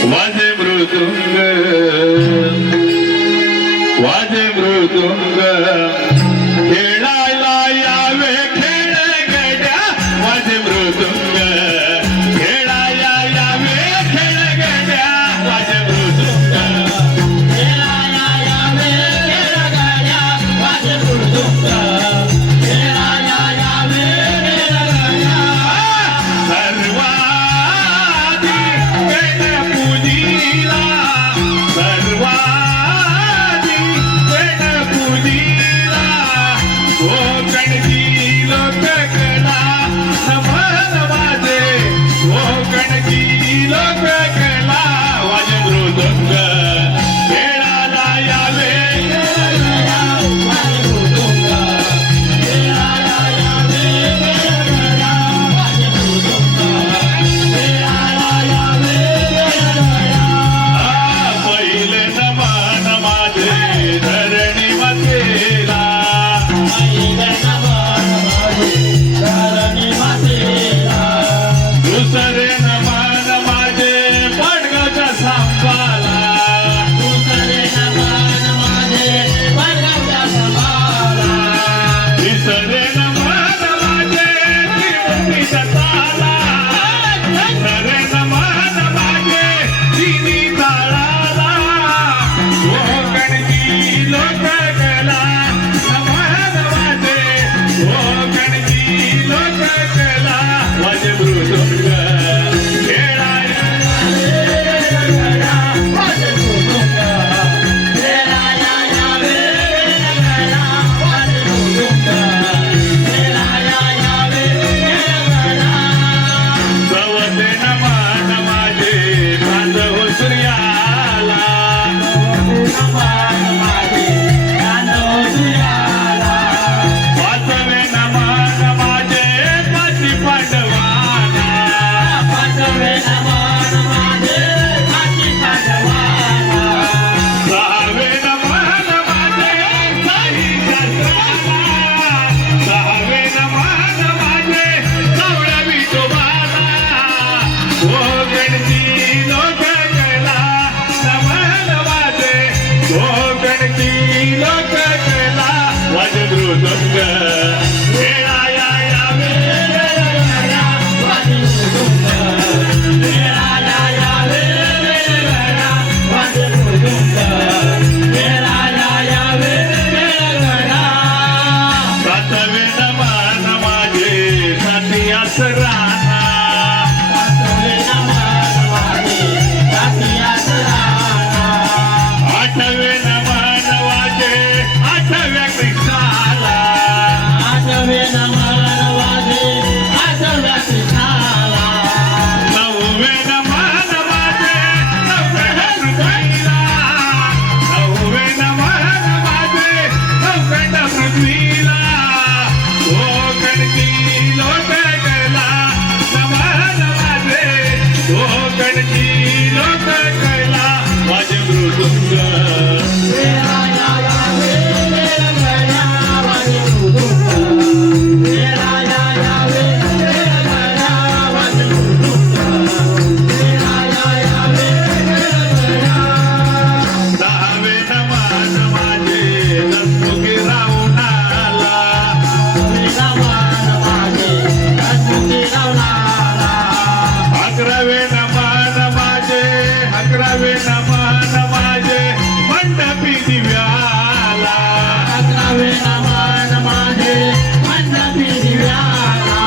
वाजे मृदुंग वाजे मृदुंग खेळायला यावे खेळ गड्या वाजे मृदुंग खेळायला यावे खेळ गड्या वाजे मृदुंग खेळायला यावे खेळ गड्या वाजे मृदुंग खेळायला यावे खेळ गड्या सर्वाधी गणपूजीला सर्वाधी गणपूजीला कोकणची लोककला नमन वाजे कोकणची लोककला वाजे मृदुंग खेळायला यावे वाजे मृदुंग खेळायला यावे खेळ गड्या वाजे मृदुंग खेळायला यावे खेळ गड्या पहिले नमन माझे धरणी मातेला दुसरे नमन माझे पडगावच्या सांबाला तिसरे नमन माझे त्रिमुखीच्या ताला तिसरे नमन माझे तिन्ही ताळाला कोकणची लोककला नमन माझे कोकणची लोककला वाजे मृदुंग खेळायला सवते नमन माझे बांधव सूर्याला वाचवे नमन माझे पाची पांडवाना सहावे नमन माझे साई शास्त्राला सहावे नमन माझे सावळ्या विठोबाला कोकणची लोककला नमन माझे कोकणची लोककला वाजे मृदुंग खेळायला यावे सातवे नमन माझे साथियास राणा आठवे नमन माझे आठव्या कृष्णाला नववे नमन माझे नवव्या पृथ्वीला नववे नमन माझे नवव्या पृथ्वीला कोकणची लोककला नमन माझे कोकणची लोककला वाजे मृदुंग दहावे नमन माझे दसमुखी रावणाला अकरावे नमन माझे अकरावे नमन माझे मंडपी दिव्याला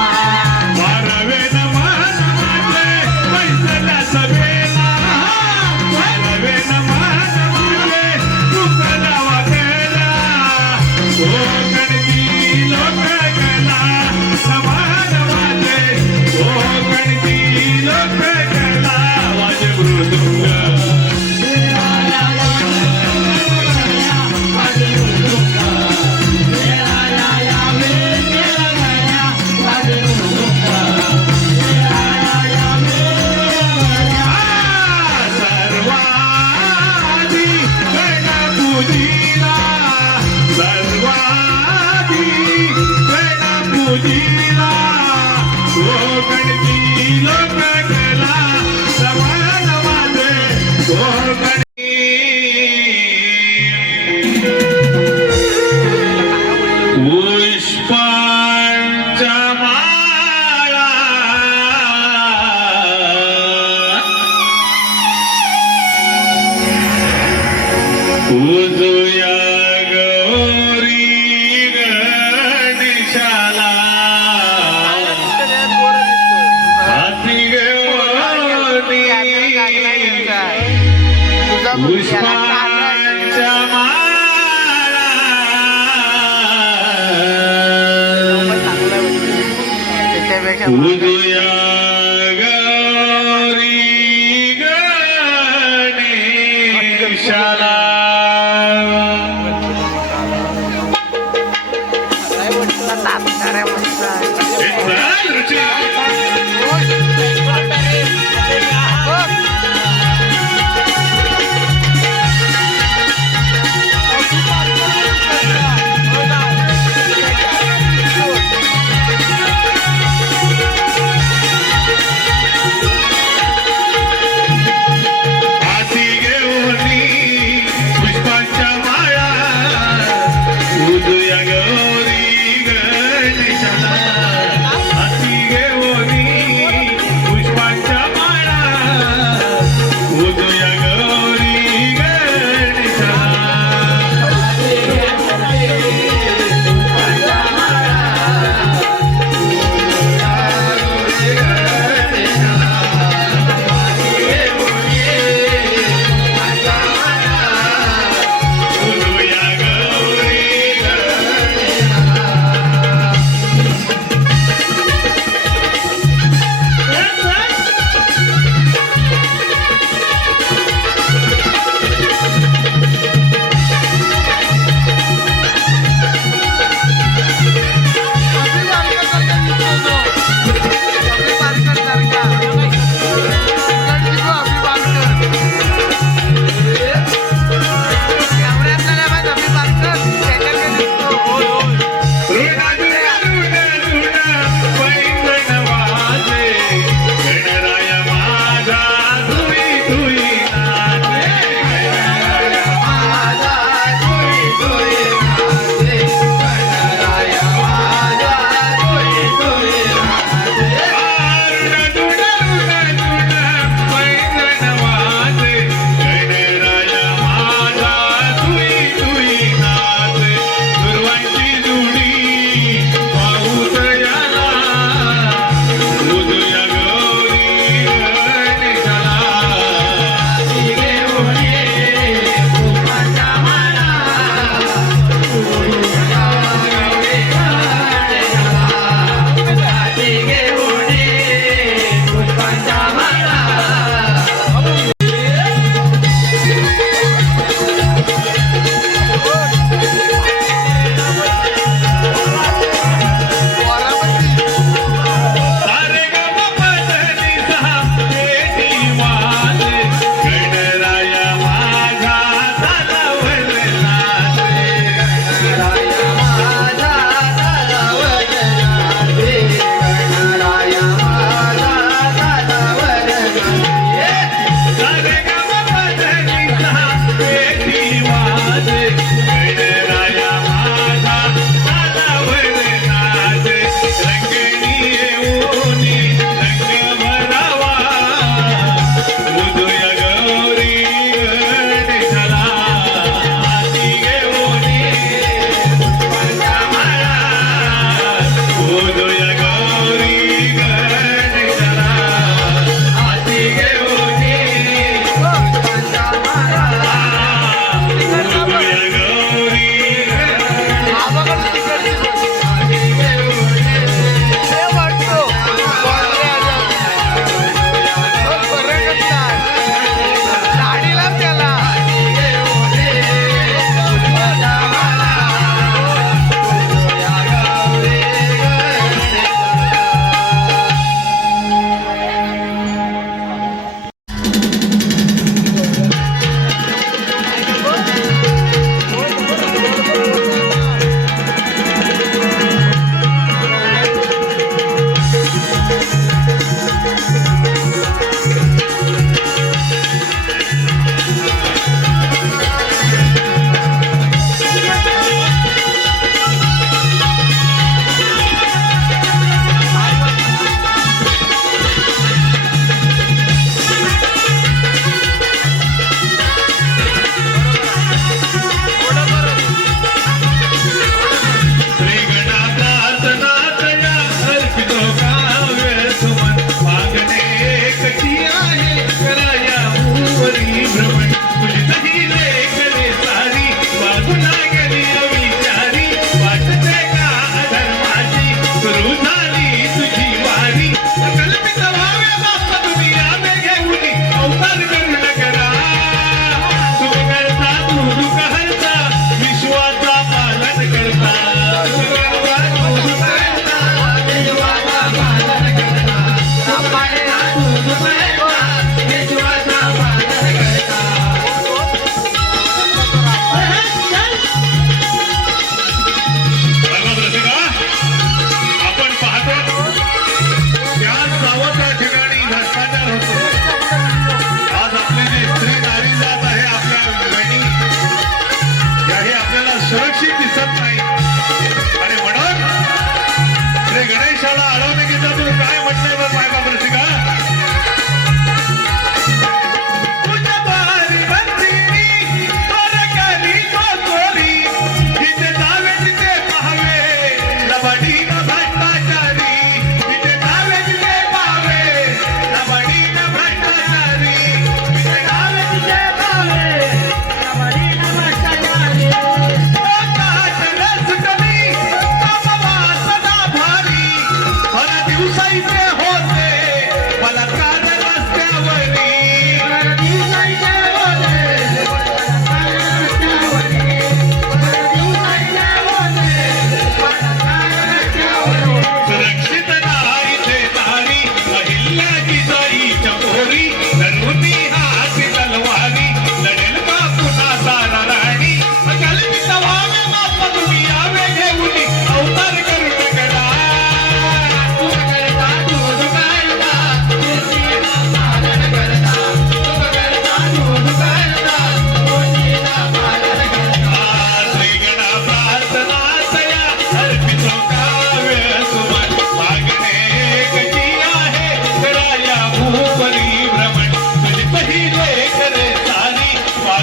बारावे नमन माझे पैसल्या सभेला बारावे नमन माझे तुकडा वाटेला कोकणची लोककला नमन माझे कोकणची लोककला वाजे मृदुंग पुष्पांच्या माळा उजया गौरी गणेशाला हाती गौरी पुष्पांच्या माळा उजया गौरी गणेशाला हाती घेऊन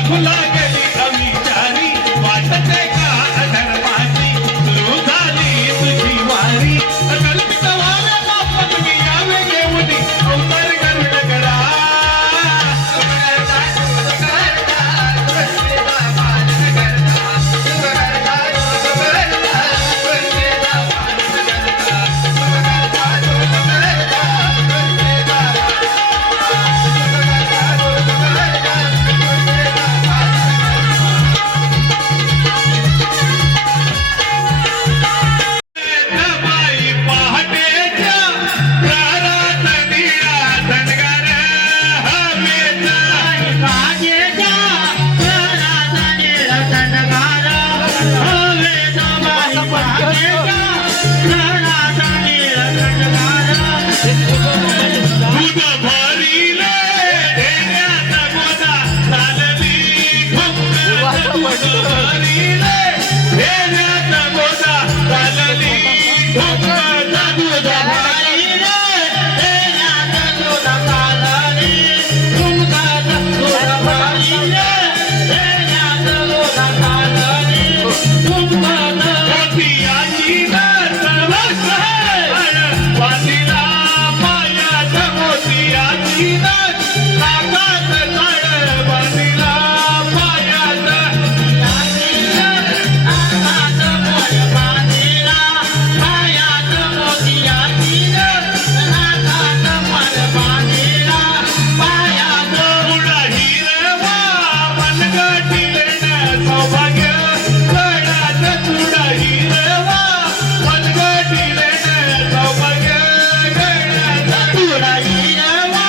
तुला गेली अविचारी वाटते का अधर्माची सुरू झाली तुझी वारी कल्पित व्हावे बापत मी यावे घेऊन अवतार गरुड करा बाई पहाटेच्या दारात निळा धनगर हवेचा काजेच्या घराचा निळतंडगार हवेचा बाई पहाटेच्या घराचा निळतंडगार दूध भरिले देण्याचा गोदा चालली घुमत दूध भरिले देण्याचा गोदा चालली घुमत दूध बाईने देण्याचा दूध कालनी तुमकाच दूध बाईने देण्याचा दूध कालनी तुमकाच मोतियाची नसवस वादिला पायात मोतियाची नस नाकात काळ वादिला पायात नाकात मोर बांधिला पायात मोतियाची नाकात मोर बांधिला पायात पुढा हिरवा मनगटीले सौभाग्य गळ्यात पुढा हिरवा मनगटीले सौभाग्य गळ्यात तुला हिरवा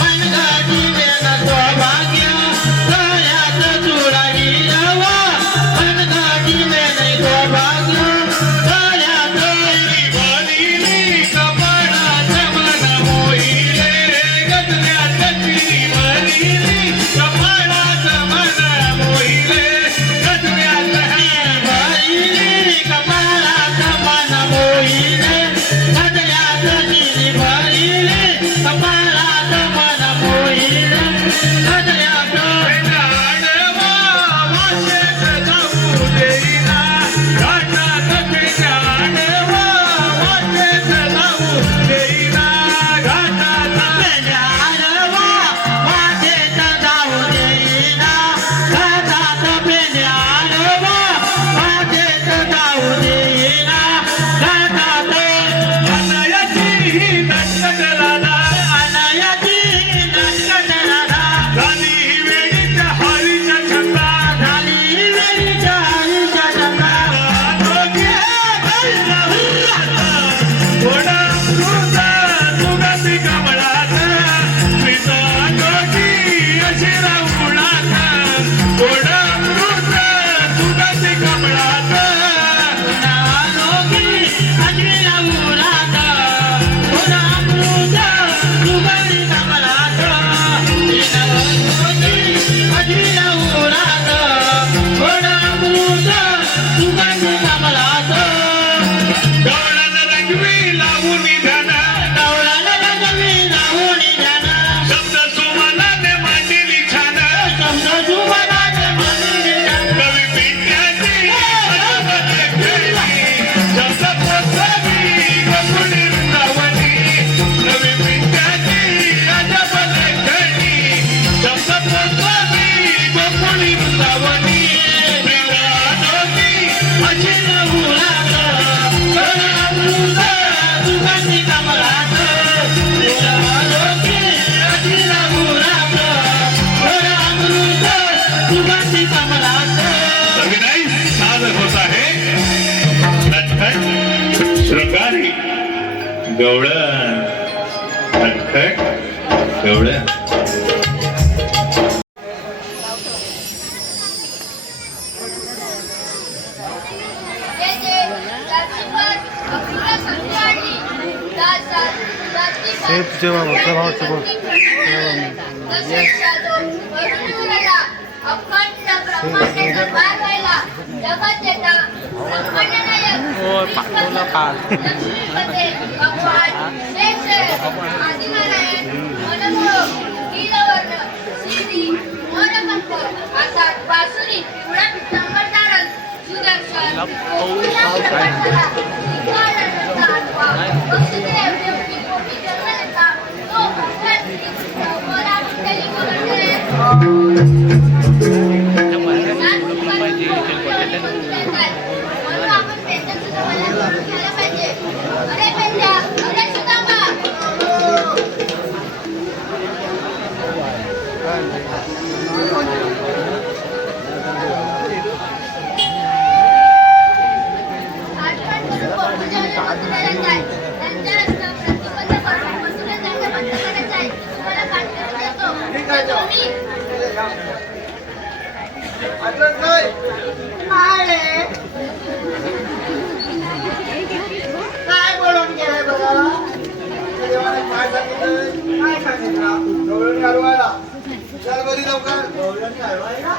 मनगटीले सौभाग्य गळ्यात तुला हिरवा मनगटीले सौभाग्य गळ्यात भरिली कपाळात मन मोहिले गजऱ्यात चिरी भरिली कपाळात मन मोहिले गजऱ्यात भरिली कपाळात मन मोहिले गजऱ्यात चिरी भरिली कपाळात मन मोहिले गजऱ्यात आडवा वाटेत जाऊ देईना घाटात आडवा वाटेत जाऊ देईना घाटात पेंड्याळवा वाटेत जाऊ देईना घाटात पेंड्याळवा वाटेत जाऊ देईना घाटात अनयाची ही नटखट राधा अनयाची नटखट राधा झाली ही वेळीच्या हारीच्या छंदा झाली वेळीच्या हरीच्या चंदा दोघे थोडा अमृता सुगंधी कमळात प्रीता दोघी अशी रांगोळात थोडा अमृता सुगंधी कमळात नालोगी अजमेरा मुराद थोडा अमृत सुगंधी कमलात नालोगी अजमेरा मुराद थोडा अमृत सुगंधी कमलात गवळण रंगवी लावून धन डवळाला रंगवी लावणी जाना शब्द सुमनाने मांडली छान शब्द सुमनाने मांडली जाना कवी पिंट्याची अजबत खेळी शब्द पोचली गोकुळी वृंदावनी कवी पिंट्याची अजबत खेळी शब्द पोचली गोकुळी वृंदावनी प्रिया दोघी अशी मुराद थोडा अमृत सुगंधी कमलात नालोगी अजमेरा मुराद थोडा अमृत सुगंधी कमलात अभिनय साध होत आहे नटखट शृंगारी गवळण नटखट गवळण जेव्हा मोठ्या भावाचं बोल अखंड ब्रह्मांड दरबार व्हायला जगत जेता ब्रह्मांड नायक पाठवलं काल. लक्ष्मीपते भगवान शेष आदिनारायण मनमोहक नीलवर्ण सिद्धी मोरकंप आता पाठला निकाल अडवता वसुदेव देवकी कोटी जन्मलेता तो भगवान मोरा तेलुगु म्हणून आपण पेंटर सुद्धा मला घ्यायला पाहिजे. अरे पेंट्या, अरे सुदामा. आठवण करून पोर्तुगालला मथुरेला जाय. त्यांच्या प्रतिबंध करून मथुरेला जायचं बंद करायचं आहे. तुम्हाला पाठ करून देतो. तुम्ही काय बोलून गेले बघा देवाने काय सांगितलं काय सांगितलं गवळणी हलवायला चल बरी लवकर गवळणी हलवायला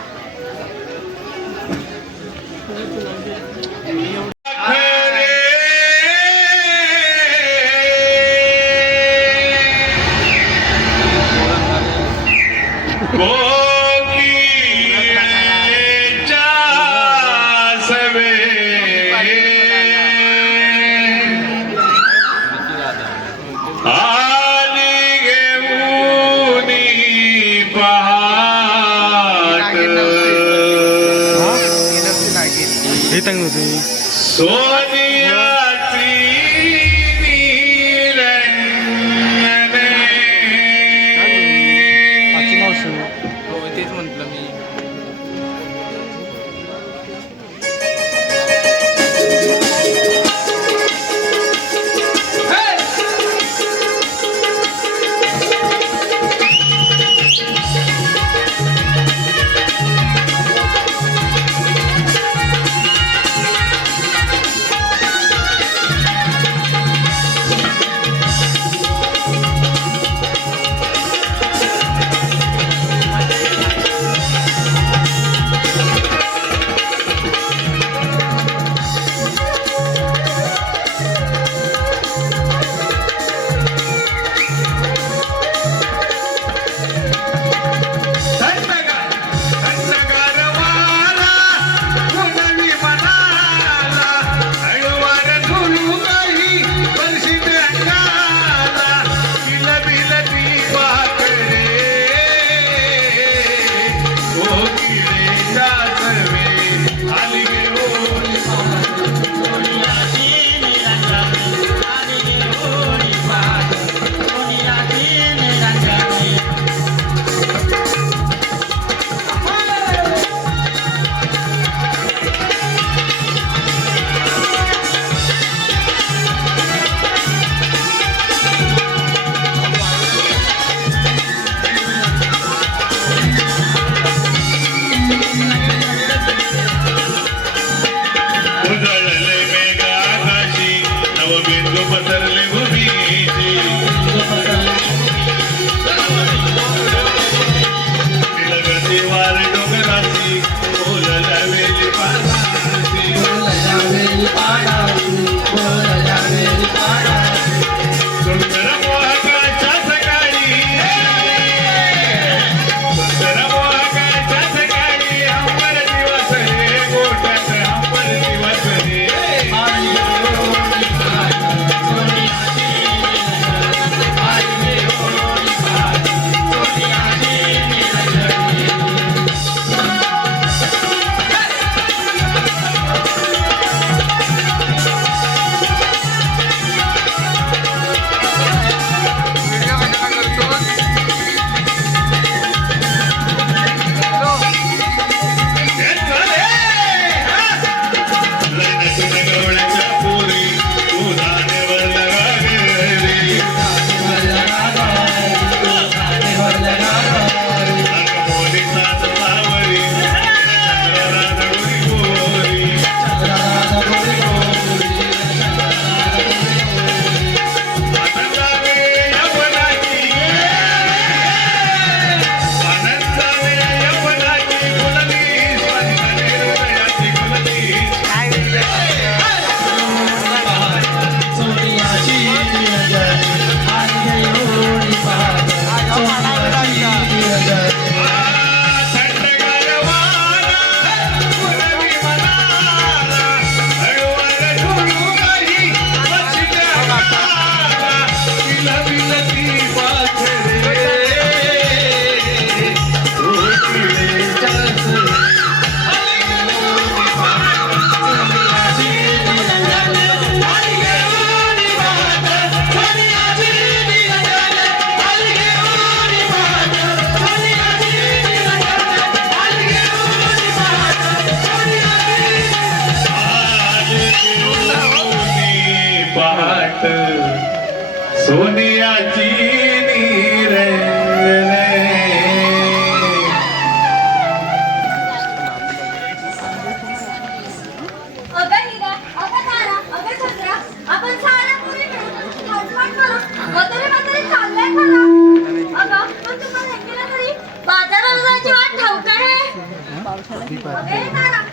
Hitang mo din. सोनियाची निरंजने आजची मावशी. हो तेच म्हटलं मी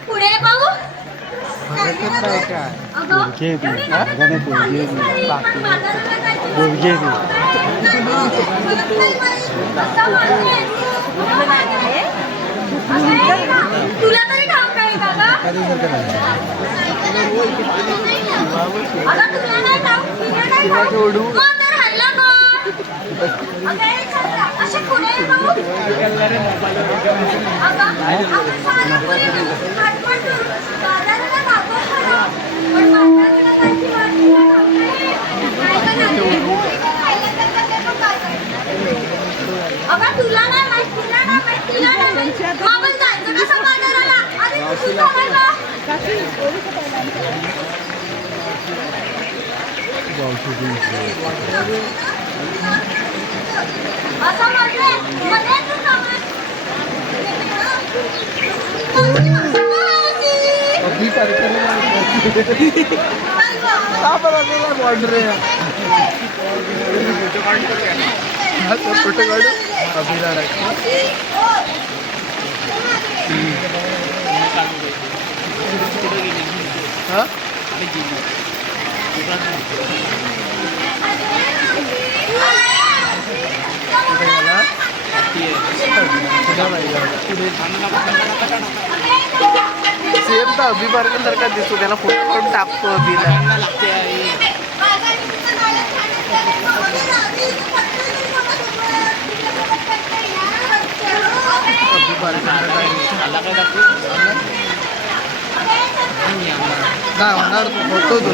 पुढे पाहू पोरगी आहे ती. अगं पोरगी आहे ती. पोरगी आहे ती. तुला तरी ठाऊक आहे का गं? अगं तुला नाही ठाऊक, तुला नाही ठाऊक. मग तर हल्ला कोण? अगं चंद्रा, अशी पुढे पाहू. अगं सारा पुढे आठवण करून बाजाराला दाखव खरं. पण बाजाराला जायची वाट तुला ठाऊक आहे? नाही गं नाही. खायला तर ते पण बाजार. अगं तुला नाही माहित, तुला नाही माहित, तुला नाही माहित. मग आपण जायचं कसं बाजाराला? अरे तू सांगाय का? असं म्हटलंय, मध्ये तू सामान. मावशी, मावशी. सेम तर अभि पारकर सारखा दिसतो त्याला फोटो काढून टाकतो अभिला अभि पारकर काय होणार तू फोटो तो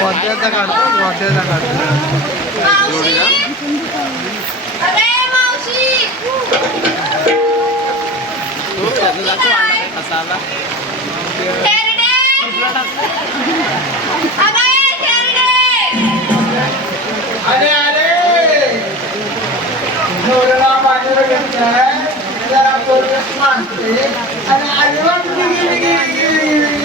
गोट्याचा काढतो अरे नवऱ्याला बाजूला घेतलाय जरा पोरगस मानते आणि आईला गेली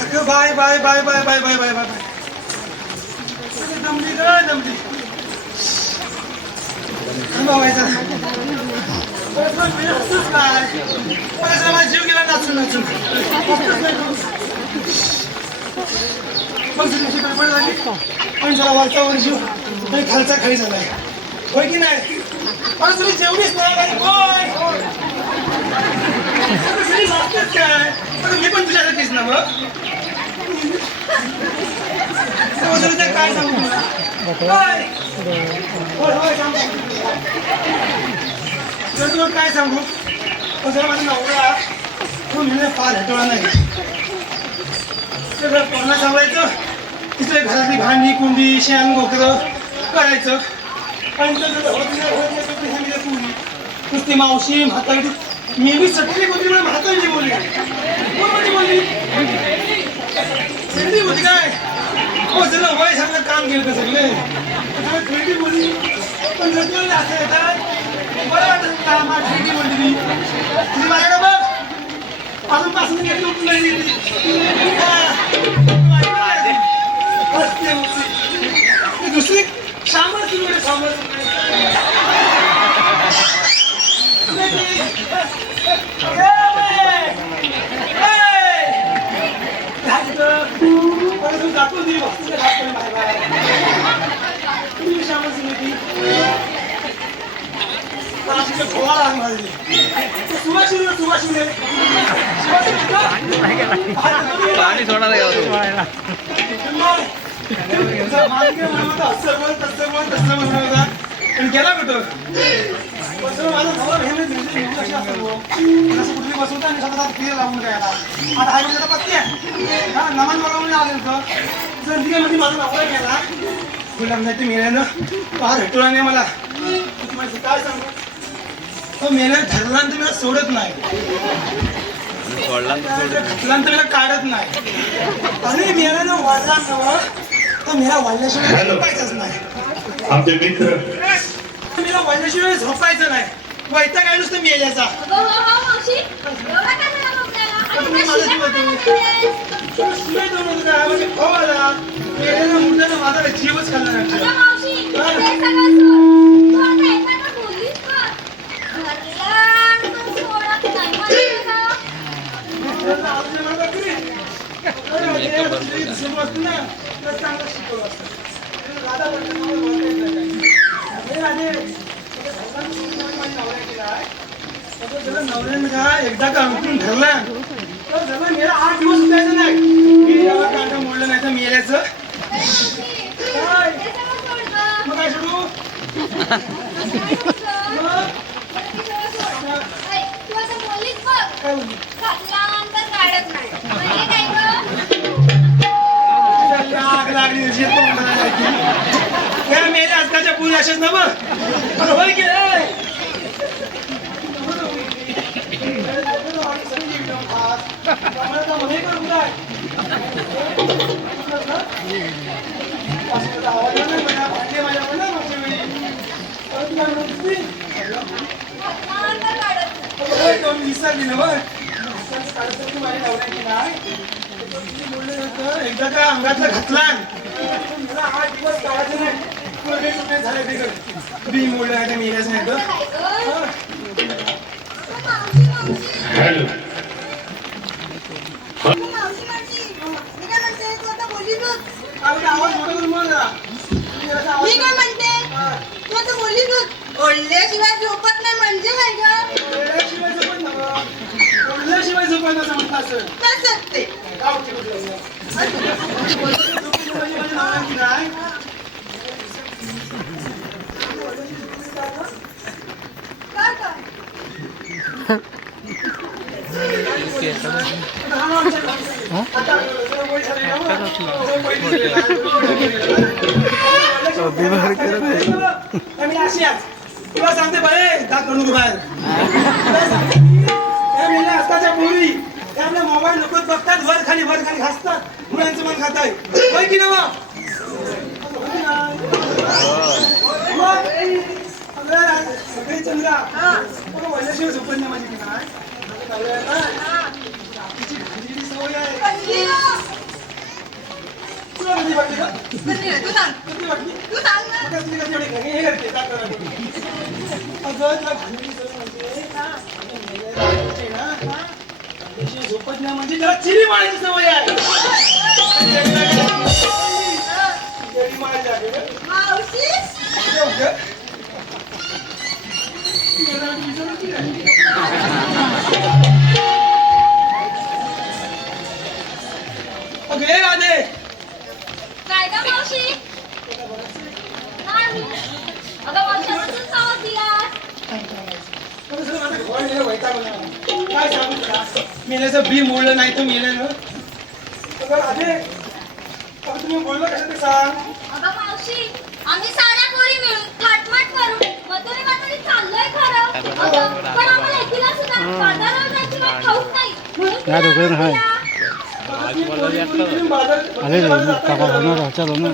अगं bye bye bye bye bye bye bye bye bye दमली ग दमली थांबावायचा माझा जीव गेला नाचून नाचून पण गडबड झाली पण जरा वरचा वर जीव आणि खालचा खाली झालाय होय की नाही पण तुम्ही जेवढीच नाही काय मी पण तुझ्यासाठीच ना मग काय सांगू तुला तुला काय सांगू जरा माझा नवरा तो म्हणजे फार हटवला नाही कोणाला सांगायचं तिथे घरातली भांडी कुंडी शेण गोकरं करायचं आणि नुसती मावशी म्हातारी मी बी सटली होती म्हणून म्हातारी बोलली कोण बोलली होती काय हो सगळं वय सगळं काम केलं तर सगळे थेटी बोलली पण जगलं असं येतात बरं वाटत काम थेटी बोलली तुम्ही माझ्याकडे बघ अजून पासून दुसरी सामर सामर दाखवून दिली पाणी सोडणार आहे गेला कुठं माझा खबर हे कुठली बसवता आणि स्वतः क्लिअर लावून घ्यायला आता हा म्हणजे पत्ती आहे हा नमन बघा आले होतं संधिकामध्ये माझा नवरा गेला तुला नाही मेल्यानं फार हेटवला नाही मला काय सांगू तो मेल्या धरल्यानंतर मला सोडत नाही धरल्यानंतर मला काढत नाही आणि मेल्यानं वाढला नवं तर मेला वाढल्याशिवाय झोपायचंच नाही आमचे मित्र मेला वाढल्याशिवाय झोपायचं नाही वैता काय नुसतं मेल्याचा माझा जीवच खाल्ला चांगलं शिकवलं नवऱ्यानं का एकदा का अंकून ठरला तर जरा मेला 8 दिवस सुटायचं नाही मी याला कांदा मोडलं नाही तर मेल्याचं काय मग काय सोडू आग लागली मेल्या आजकालच्या पुरी असेच ना बघ होय की एकदा का अंगातला घातला 8 दिवस काढायचं नाही झाले ते बी मोडलं नाही तर मेल्याच नाही तर हॅलो आवाज मोठा करून बोल जरा. मी काय म्हणते तू आता बोलली तू ओढल्याशिवाय झोपत नाही म्हणजे काय ग ओढल्याशिवाय झोपत नव्हतं. ओढल्याशिवाय झोपत नसं म्हटलं असं तसंच ते गावठी कुठलं बिमार करत आहे. तुला सांगते बरे दात करू नको बाहेर आताच्या पोरी त्या आपल्या मोबाईल नकोच बघतात वर खाली हसतात मुलांचं मन खात आहे की ना बा? सगळी चंद्रा वैल्याशिवाय झोपत नाही माझी काय तिची भाजीची सवय आहे तुला कधी वाटली का? कधी वाटली? आता तुम्ही कधी एवढी घरी हे करते दाखवणार अगं तुला भाजीची सवय म्हणजे ना झोपत नाही म्हणजे त्याला चिरी मारायची सवय आहे चिरी मारायची आहे अगे राधे काय गं मावशी? नाही. अगं वर्षापासून सावध दिलास. काय सांगू तुला मेल्याचं बी मोडलं नाही तर मेलं ना राधे तुम्ही बोललो कसं ते सांग अगं मावशी, आम्ही साऱ्या पोरी मिळून थाटमाट करून मधुरी चाललोय खरं. अगं, पण आम्हाला एकीला सुद्धा बाजारावर जायची वाट ठाऊक नाही. म्हणून या दोघं तुला नाही. बाजार अरे काका होणार चलो ना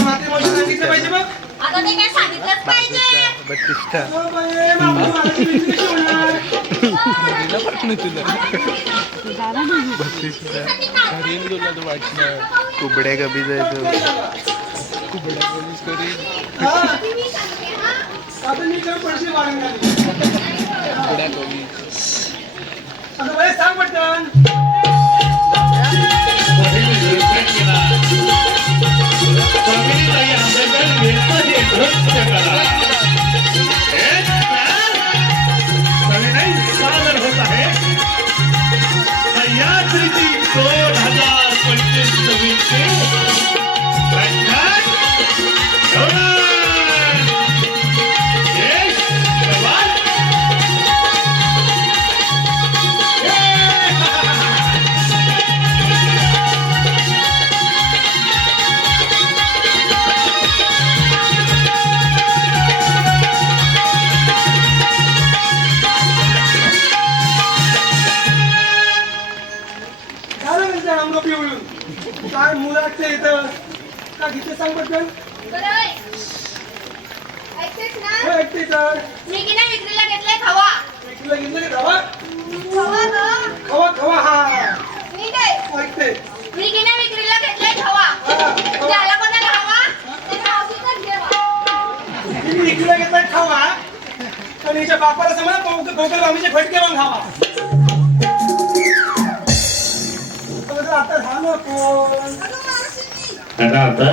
मातृभाषा सांगितलं पाहिजे बघ आता ते काय सांगितलंच पाहिजे. कुबड्या कमी जायचं कुबड्या कमी सांग पटकन स्वामिनीताई आंबेडकर वेळमध्ये नृत्य कला सविनय सादर होत आहे सह्याद्रीची 2025 चे प्रख्यात काय मुलाचे इथं का घेते सांग पटकन बरं होय. ऐकतेस ना? ऐकते तर मी की नाही विक्रीला घेतलंय खवा. तुला घेतलं का खवा खवा गं. खवा हा मी काय? ऐकते मी की नाही विक्रीला घेतलंय खवा. त्याला कोणाला हवा? त्याला औषधच घ्यावा. तुम्ही इकडे घेतात खावा पण हिच्या बापाला समजा पोकल आम्हीचे फटके पण खावा आता झालं कोण आणि आता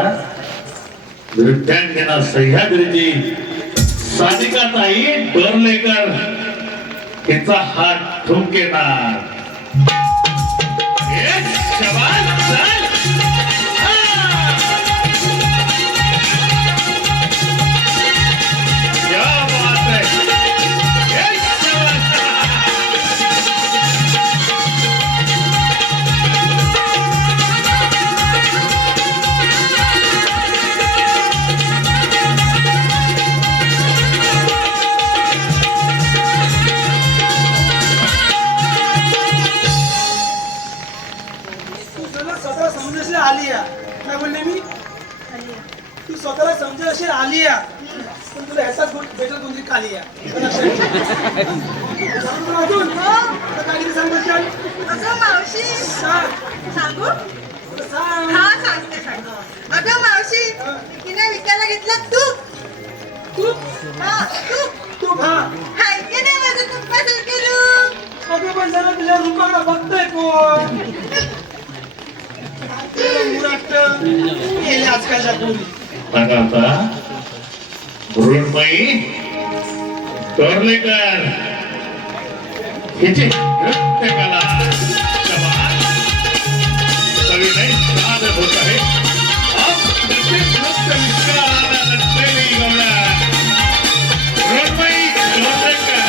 नृत्यांगना सह्याद्रीची साधिकाताई डोरलेकर हिचा हात ठोकेणार शाबास चल क्या बात है स्वतःला समजेल आलिया काय बोलले मी तू स्वतःला समजेल आलिया पण तुला ह्याचाच भेटत कोणती कालिया अजून काय सांग अगं मावशी सांगू सांग हा सांगते अगं मावशी तिने विकायला घेतलं तूप तू हा तूप तू हा हाय की नाही माझं तुपासारखं रूप अगं पण जरा तुझ्या रूपाला बघतोय कोण गेले आजकालच्या पोरी बघा आता मृण्मयी डोरलेकर हिची नृत्य कला सविनय सादर होत आहे नृत्य विश्वाला नटलेली गौडा मृण्मयी डोरलेकर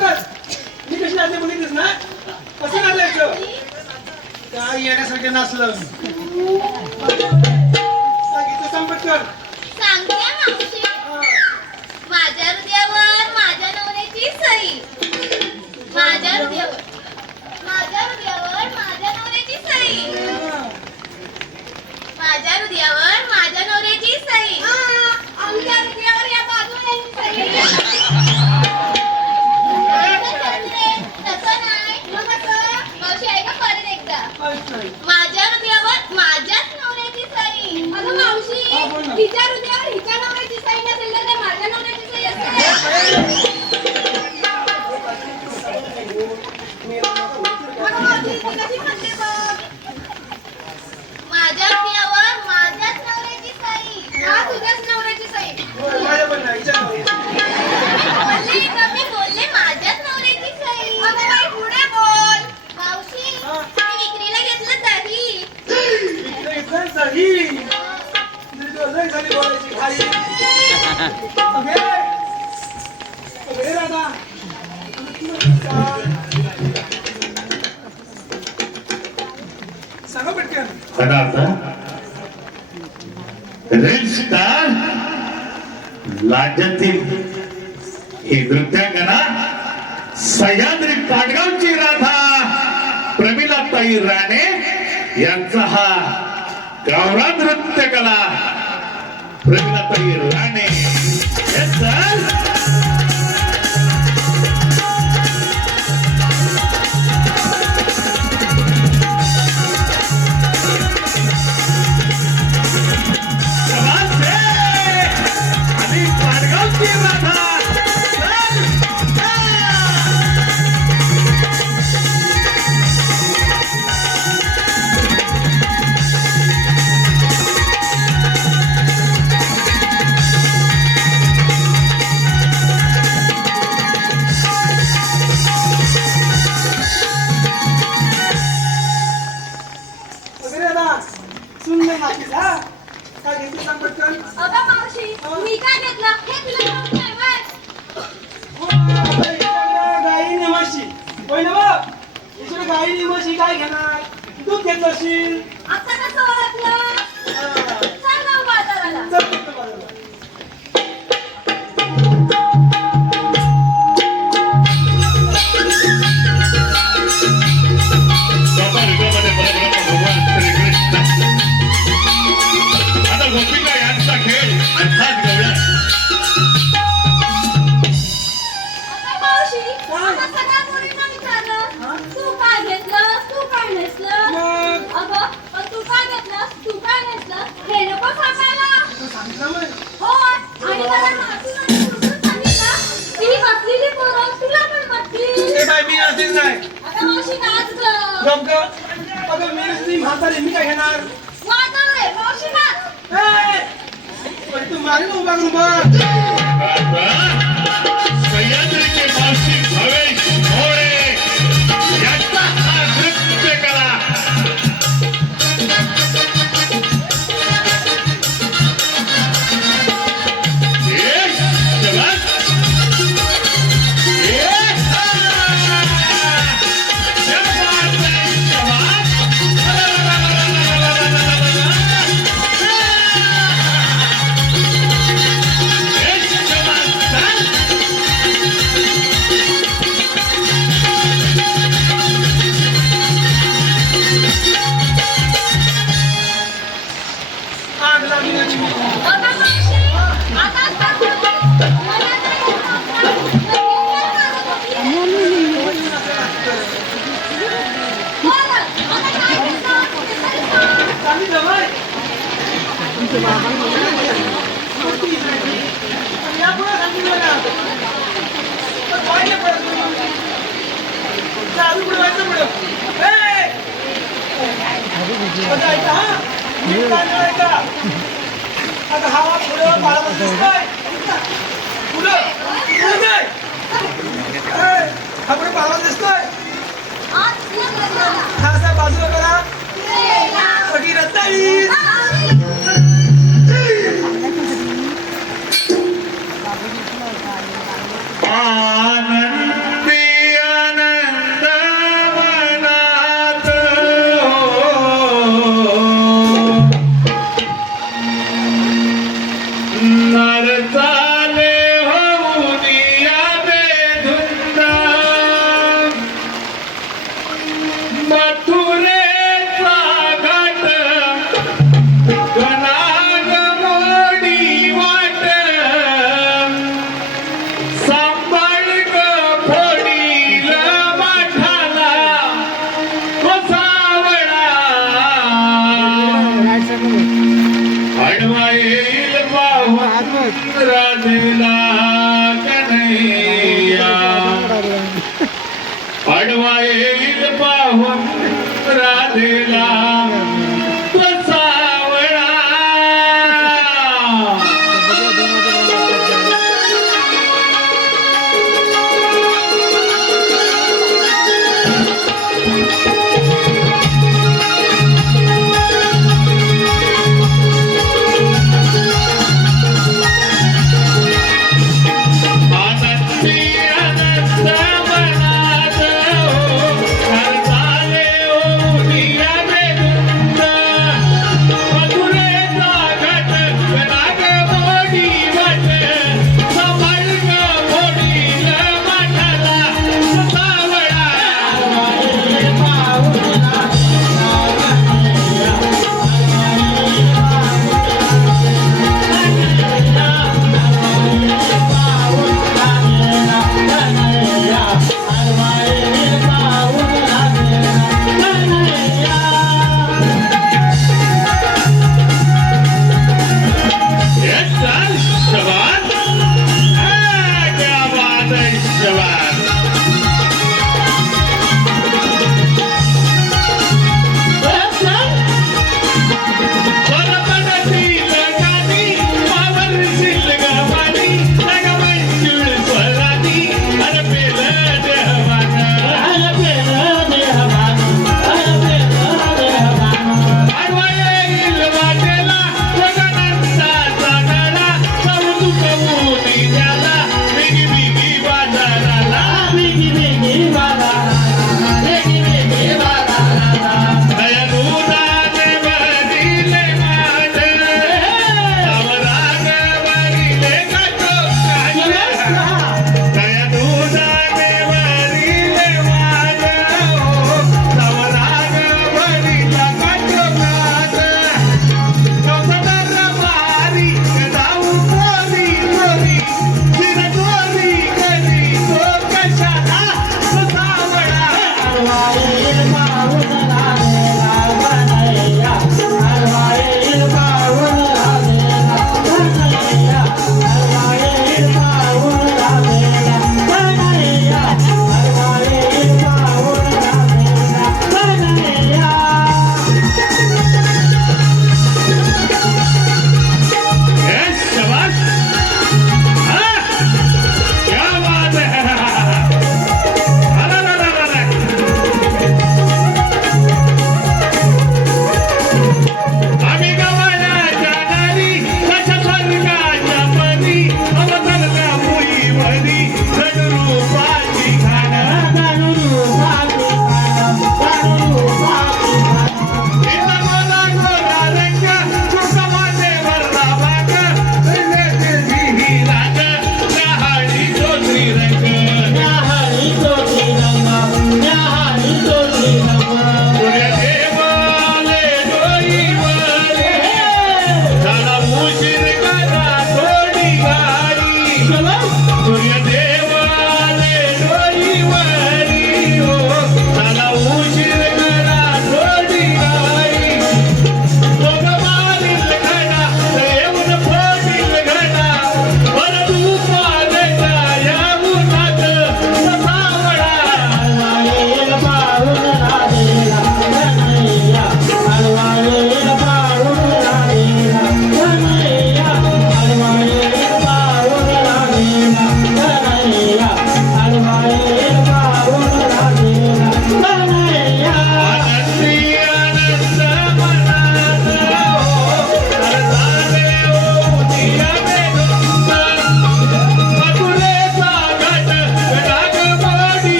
बघत मी कशी नाचले बघितलीस ना कसं नाचायचं काय येण्यासारखं नाचलं गीत सांग पटकन सांगते मावशी माझ्या हृदयावर माझ्या नवऱ्याची सही माझ्या हृदयावर माझ्या नवऱ्याची सही माझ्या हृदयावर माझ्या नवऱ्याची सही आमच्या हृदयावर या बाजूने सही तसं नाही मग कसं मावशी ऐका परत एकदा माझ्या हृदयावर माझ्याच नवऱ्याची सही अगं मावशी तिच्या हृदयावर हिच्या नवऱ्याची सही नसेल तर माझ्या नवऱ्याची सही असते अगं मावशी ती कशी म्हणते बघ माझ्या हृदयावर माझ्याच नवऱ्याची सही हा तुझ्याच नवऱ्याची सही माझ्या पण नाही हिच्या नावावर. मी बोलले माझ्याच नवऱ्याची सही अगं बाई पुढे बोल मावशी मी विक्रीला घेतलं दही इकडे इकडे सही लय झाली बोलायची खाली अगे अगे दादा सांगा पटकन पण आता रील स्टार राज्यातील ही नृत्यांगना सह्याद्री पाटगावची राधा प्रमिलाताई राणे यांचा हा गावरान नृत्य कला प्रमिलाताई राणे यांचा आणि पाटगावची राधा अगे दादा सुंदर नाचीस हा काय घेतली सांग पटकन अगं मावशी मी काय घेतलं हे तुला माहित नाही व्हय? गाई नेमाशी होय ना बघ इकडे गाई नेमाशी काय घेणार दूध घेतलं असेल आता कसं ओळखलं चल जाऊ बाजाराला चल फक्त बाजूला. स्वर्गामध्ये परब्रह्म भगवान श्रीकृष्ण आता गोपिका यांचा खेळ अर्थात गवळण अगं मावशी आता सगळ्या मुलींना विचारलं तू काय घेतलं तू काय नेसलं मग अगं पण तू काय घेतलं तू काय नेसलं हे नको सांगायला तू सांगितलं मग हो आणि मला नाचून सांगितलं ती बसलेली पोरं तुला पण बसली ते काय मी असेल नाही आता मावशी नाच गं गप गप अगं मी नुसती म्हातारी मी काय घेणार वाजव रे मावशी नाच ए! पण तू मारील उभा करून बघ आता सह्याद्रीचे मावशी भवेश भोळे यांचा हा नृत्य कला आग लागली ना चिमणी. अगं मावशी आता सांग मला तरी सांगितलं बाय यापुढे सांगितलं ना तर काय नाही पडत चालू पुढे व्हायचं पुढं ऐका हा मी काय नाही ऐका आता हवा पुढं बाळामध्ये दिसतोय पुढं पुढं नाही हा पुढे बाळामध्ये दिसतोय हा असा बाजूला करा सगळी रत्ताळी आनंदी पाहून राधेला बसावळा. आनंदी आनंद मनात हो, हरताले हो निया वेगुंड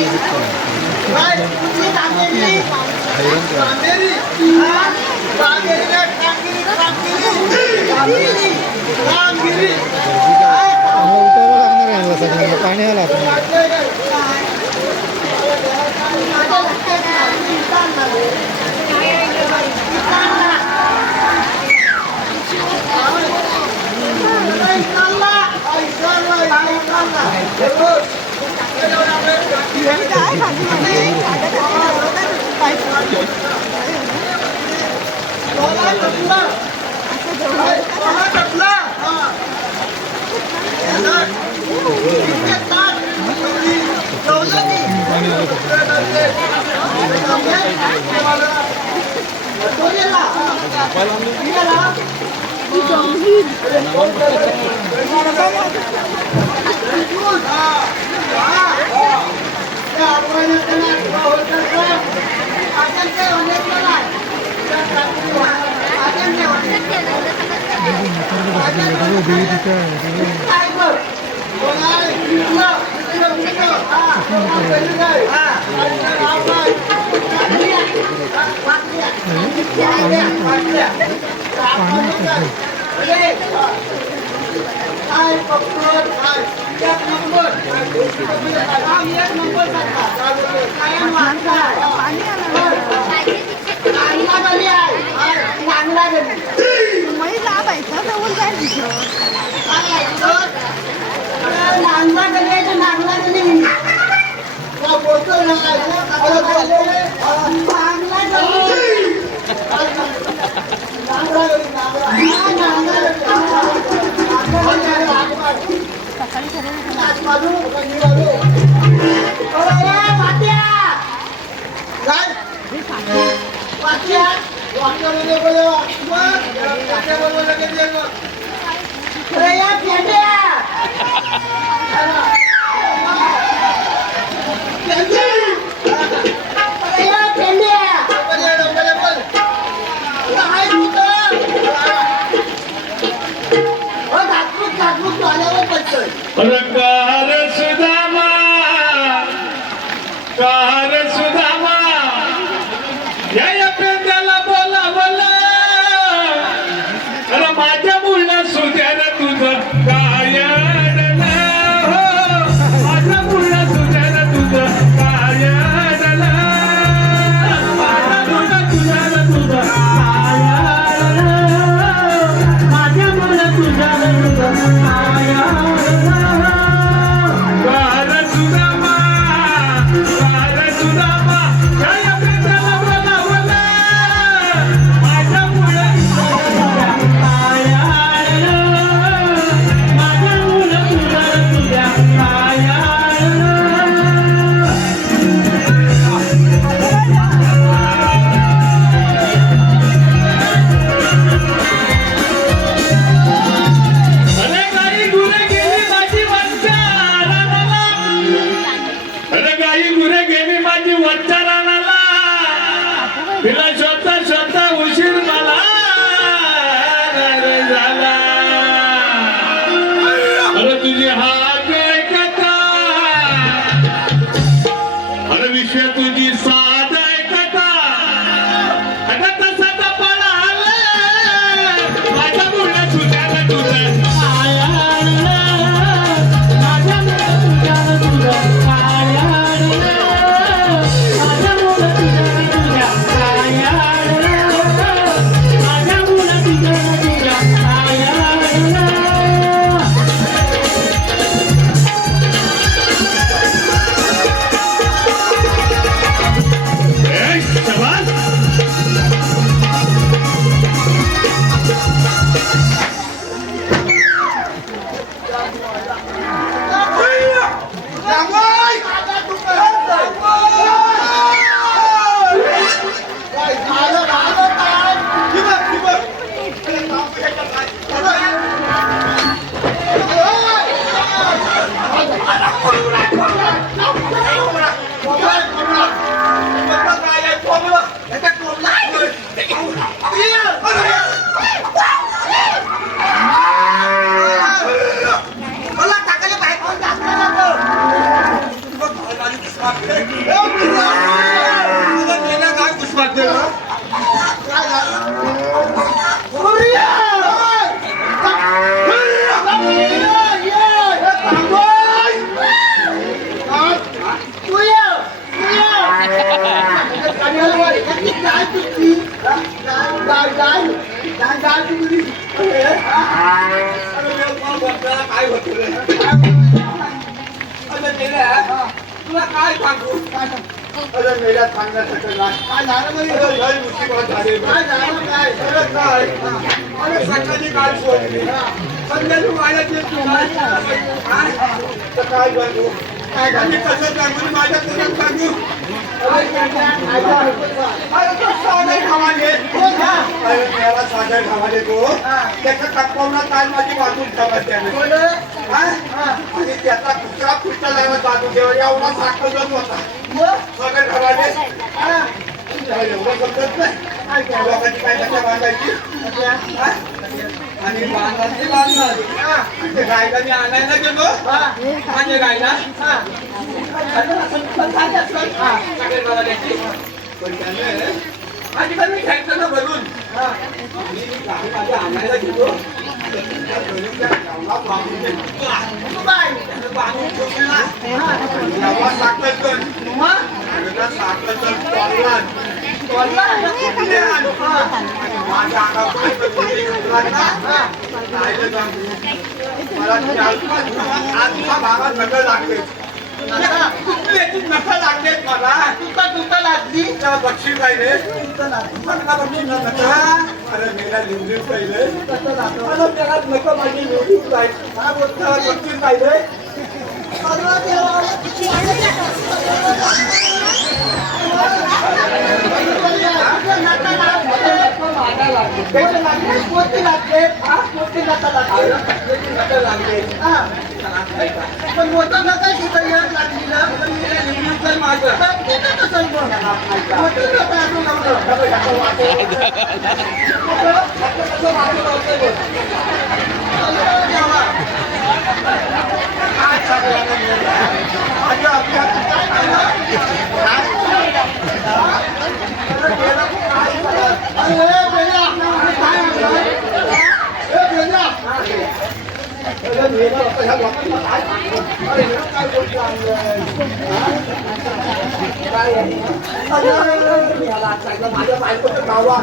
काय कुठली कामगिरी कामगिरी हा कामगिरी नाही, कामगिरी कामगिरी कामगिरी काय उतरावं लागणार आहे यांना सगळ्यांना पाणी आलं आता कार सुदामा, कार सुदामा, या पेंड्याला बोला बोला, अरे माझ्या मुला सुद्याला तुझं काय अडलं, हो माझ्या मुला सुद्याला तुझं काय अडलं, माझ्या मुला सुद्याला तुझं काय अडलं, माझ्या मुला सुद्याला तुझं काय अडलं. तिला शोधता शोधता उशीर मला झाला. अरे तुझी हात ऐकता, अरे विश्व तुझी साध ऐकता, अगं तसा पण आलं माझ्या मुला तुझ्याला तुझं काय आणलं, माझ्या मुला तुझ्याला तुझं काय आणलं, माझ्या मुला तुझ्याला तुझ्या काय आणलं, माझ्या मुला तुझ्याला तुझ्या काय आणलं. अरे देव कोण बोलतोय? काय होतं रे? अरे मेल्या, तुला काय सांगू? अरे मेल्या सांगण्यासारखं नाही. काय झालं म्हणजे? अरे लय मुसीबत झाली. काय झालं काय? अरे काय? अरे सकाळी काय सोडली? संध्याकाळी माझ्यात येत नाही. तर काय बनवू? काय झाली? कसं सांगू? माझ्या तुझ्यात सांगू? अरे तो सागर खावाले. अरे मेला सागर खावाले तो. त्याचा टप्पावला काल माझी वाटून ठेवला त्याने. आणि त्याचा कुत्रा पुष्ट लागला बाजू देवा एवढा साखर होता. सागर खावाले. एवढं समजत नाही. लोकांची काय कशा बांधायची आणि बांधायची बांधणार. गायला मी आणायला गेलो. माझ्या गायला पण त्याने अजिबात मी घ्यायचं ना भरून. मी गाडी माझ्या आणायला गेलो. भागात नका लागले नका लागले मला. तुका लागली बक्षीस पाहिजे. अरे मेला लिहून पाहिजे. त्याला नका माझी लिहून पाहिजे. काय बोलता बक्षीस पाहिजे. पण मोठं नका सुद्धा यात लागली ना. माझं माझ्या बायकोचं गावा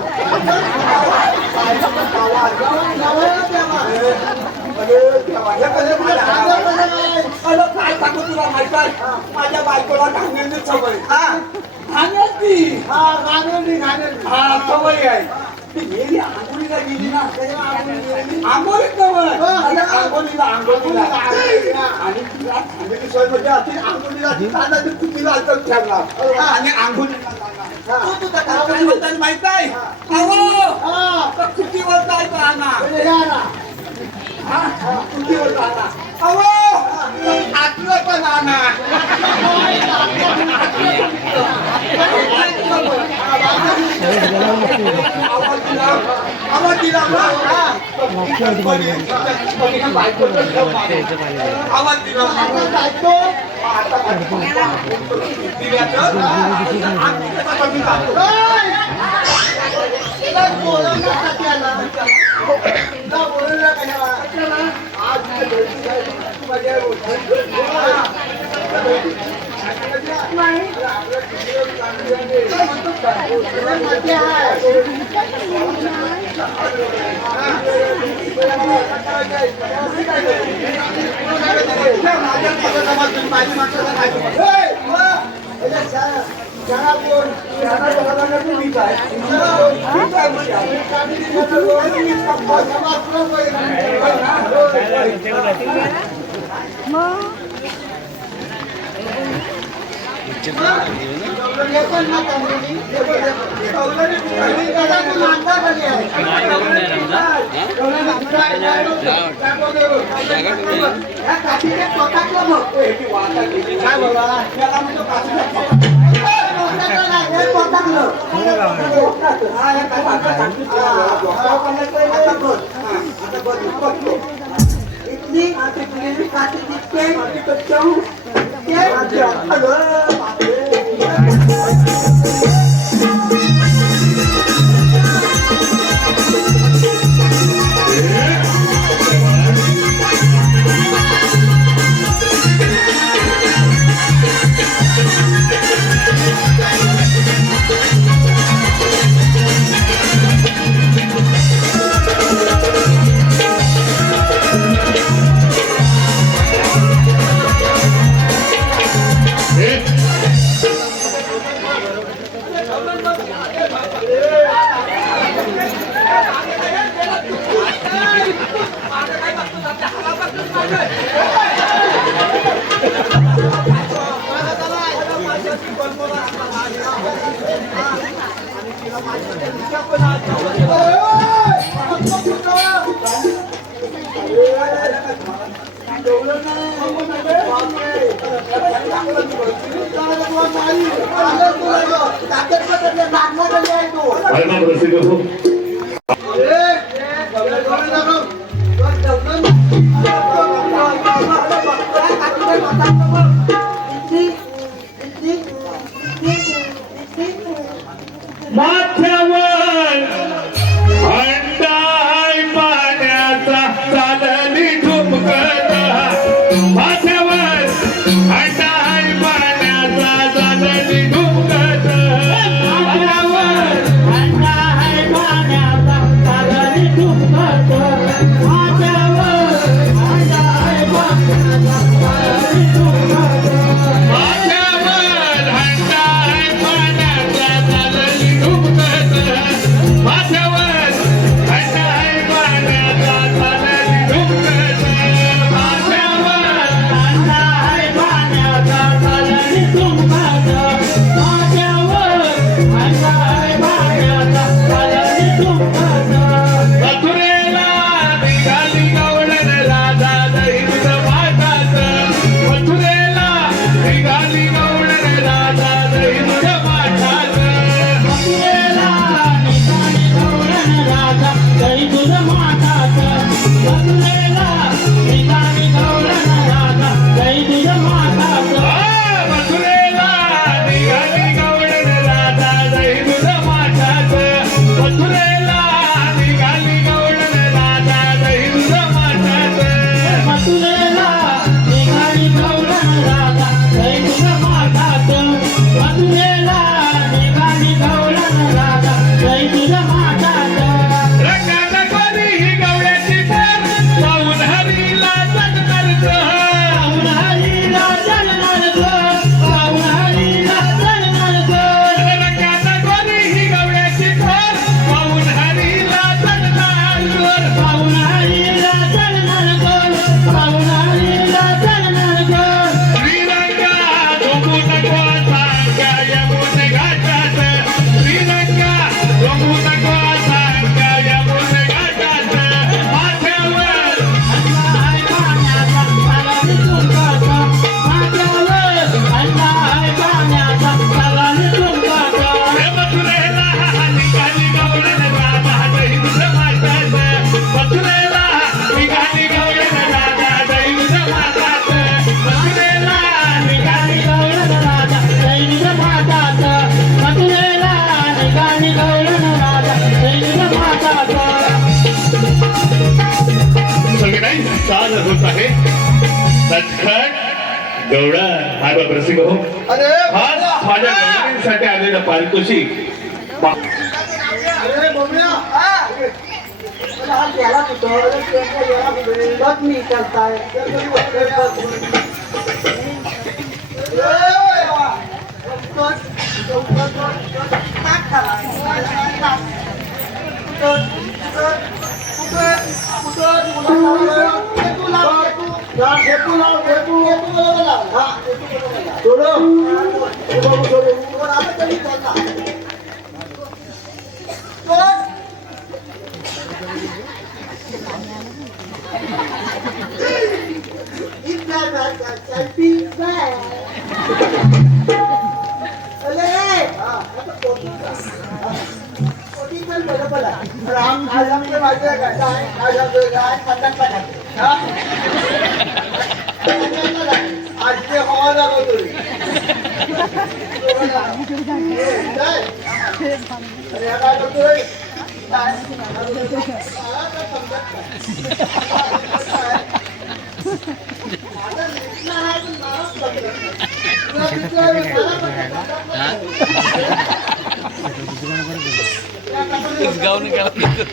काय सांगू तुला माहित आहे. माझ्या बायकोला घाणेरडी सवय. घाणेरडी सवय आहे. ती गेली आंघोळीला गेली ना. आंघोळीत आंघोळीला आणि तिला घाणेरडी सवय म्हणजे अशी आंघोळीला तिला ठेवला आणि आंघोळीला काय म्हणतात माहित आहे. चुकीवर जायचं आणा. चुकीवर जाणार. आतलं पण आणा. आवाज दिला आवाज दिला. परम प्रसिद्ध हो माथ्यावर अंडाय पाण्याचा चालली ठुमकत माथ्यावर अंडाय पाण्याचा चालली ठुमकत माथ्यावर अंडाय पाण्याचा चालली ठुमकत माथ्यावर अंडाय पाण्याचा चालली ठुमकत माथ्यावर अंडाय पाण्याचा चालली ठुमकत माथ्यावर अंडाय पाण्याचा चालली ठुमकत माथ्यावर अंडाय पाण्याचा चालली ठुमकत माथ्यावर अंडाय पाण्याचा चालली ठुमकत मथुरेला निघाली गवळण राधा दहीत माठात मथुरेला निघाली गवळण राधा दहीत माठात मथुरेला निघाली गवळण राधा दहीत माठात मथुरेला निघाली गवळण राधा दहीत माठात मथुरेला निघाली गवळण राधा दहीत माठात मथुरेला निघाली गवळण राधा दहीत माठात मथुरेला निघाली गवळण राधा दहीत माठात मथुरेला निघाली गवळण राधा दहीत माठात रंगात कोणी ही गवळ्याची फार पाहून हरीला जगणार पाहून हरीला जगणार पाहून हरीला जगणार रंगात कोणी ही गवळ्याची फार पाहून हरीला जगणार पाहून हरीला जगणार पाहून हरीला जगणार श्रीरंगा डोंबू नको सांगा यमुने घाटात श्रीरंगा डोंबू नको सांगा यमुने घाटात माथ्यावर अंडाय पाण्याचा चालली ठुमकत माथ्यावर अंडाय पाण्याचा चालली ठुमकत मथुरेला निघाली गवळण राधा दहीत माठात मथुरेला निघाली गवळण राधा दहीत माठात मथुरेला निघाली गवळण राधा दहीत माठात मथुरेला निघाली गवळण राधा दहीत माठात सगळ्यांनी साज होत आहे नटखट गवळण हा प्रसिद्ध हो आज माझ्या गवळणींसाठी आलेलं पारितोषिक अरे बबड्या त्याला मी करताय गाव निघाला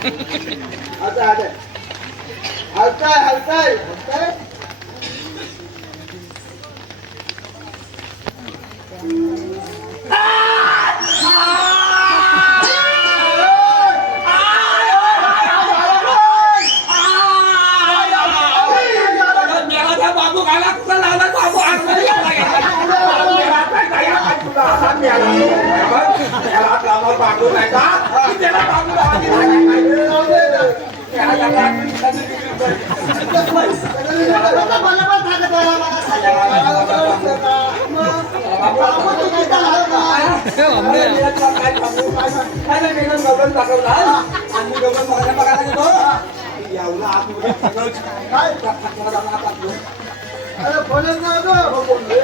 आता हलताय हलताय हलताय बाबू घाला कुठं लावला बाबू बाबू नाही का त्याला अरे बोलत ना गं बोलले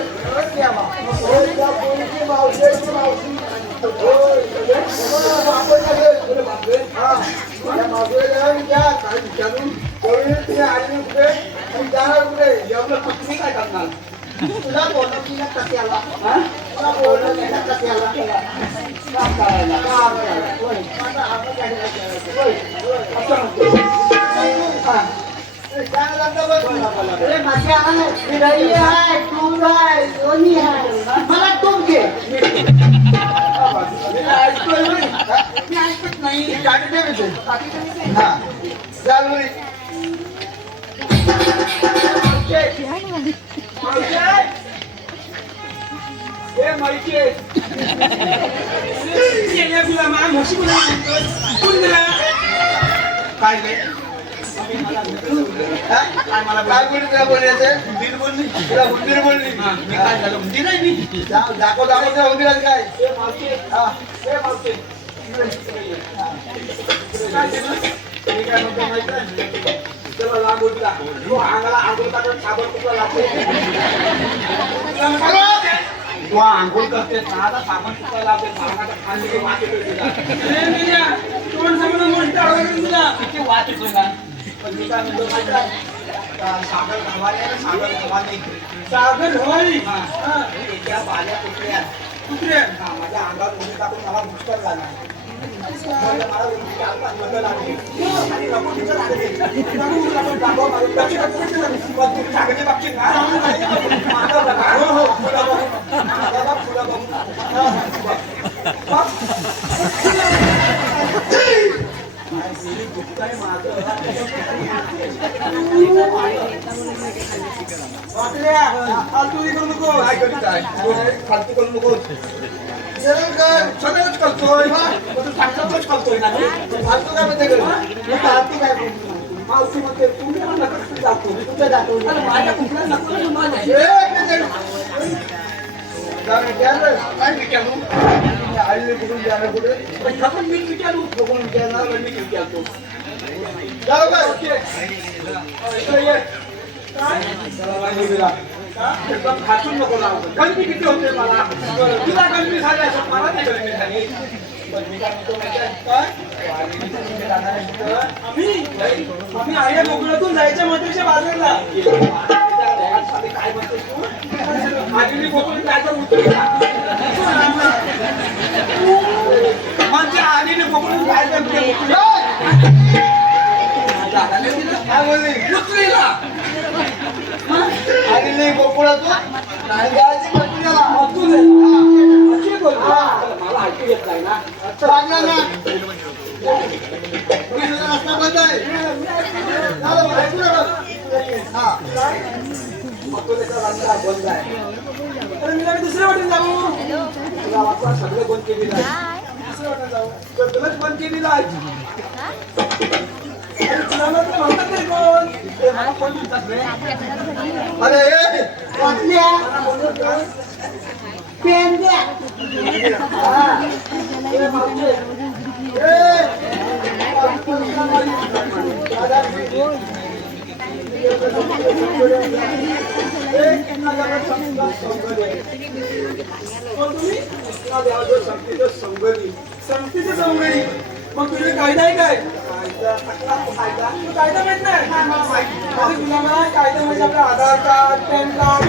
काय करणार तुला बोलणं की कशाला तुला बोलणं की कशाला काम करायला होय आता आपण काय अरे माझ्या रही है तू है दोन्ही है मला तुम घे मी ऐकत नाही गाडी दे हा चालू काय मला बोलायचं उंदीर बोलली तुला उंदीर बोलली मी काय झालं उंदीर नाही मी दाखव त्या उंदीरात काय तू आंघोळ करते आता साबण सुद्धा लावते खाली वाच किती वाच येतोय का पण मी काय म्हणतो माहिती आहे सागर घवारी आहे ना सागर घवारी त्या बाल्या कुत्र्या माझ्या अंगावर उडी टाकून मला मुश्किल झाला मला उडी टाकून मदत लागली आणि नको तिथं लागली सागरची बाबतीत ना माझा बघा फुलं बघू फालतू करू नको काय फालतू करू नको सगळंच करतोय तू सांगतोच करतोय ना फालतू काय म्हणते फालतू काय मावशी म्हणते तुम्ही नका जातो तुझ्या जातो माझ्या कुठल्या नको काय विचारू आईने कुठून द्यायला कुठे मी विचारू बघून विचारणार मी विचारतो एकदम खाचून नको लावतो गरमी किती होते मला तुला गरमी झाली असं मला नाही गरमी झाली आम्ही आया कोकणातून जायच्या मध्येच्या बाजारला काय म्हणतो तू माझी कोकण जायचं उतरला म्हणजे आधीने कोकणातून जायचं काय बोलली उतरीला आणि गोकुळातून नाही जायची मला ऐकू येत नाही ना रस्ता बंद आहे बंद आहे मी दुसऱ्या वाटेल जाऊ तुला वाटतं सगळं बंद केलेलं आहे दुसऱ्या वाटेल जाऊ तर तुलाच बंद केलेलं आहे अरे वाटल्या पेन द्या संगती संगडी मग तुझे कायदा आहे काय कायदा माहित नाही तुला मला कायदा म्हणजे आपलं आधार कार्ड पॅन कार्ड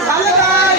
झालं काय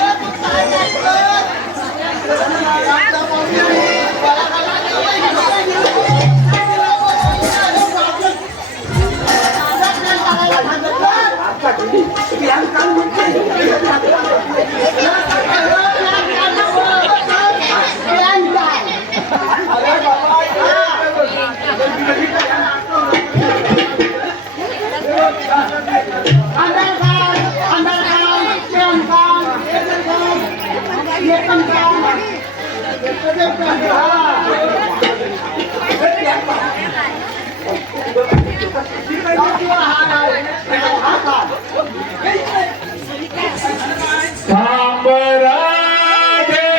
थांब राधे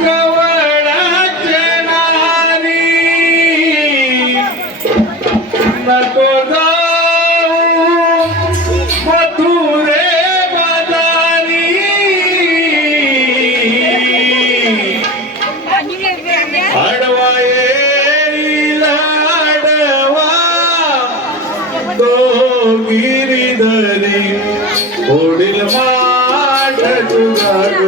गवळाचे नारी नको जाऊ मथुरे बदारी आडवा येईल आडवा तो गिरीधरी ओढील माठ तुझाग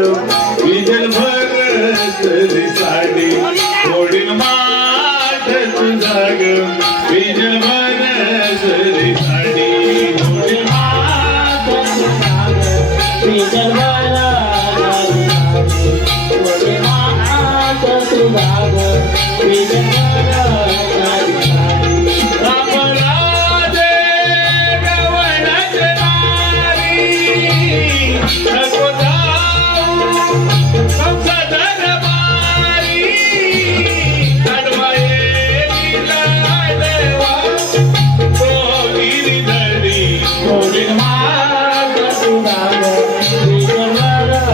विजल भरतली साडी ओढील माठ तुझाग विजल भरतली साडी ओढील माठ तुझाग विजल भरतली ओढील माठ तुझाग विजल भरतली राम राधे गवळाचे नको जाऊ कंसा दरबारी आडवा येईल आडवा तो गिरीधरी ओढील माग तुझाग विजल भरतली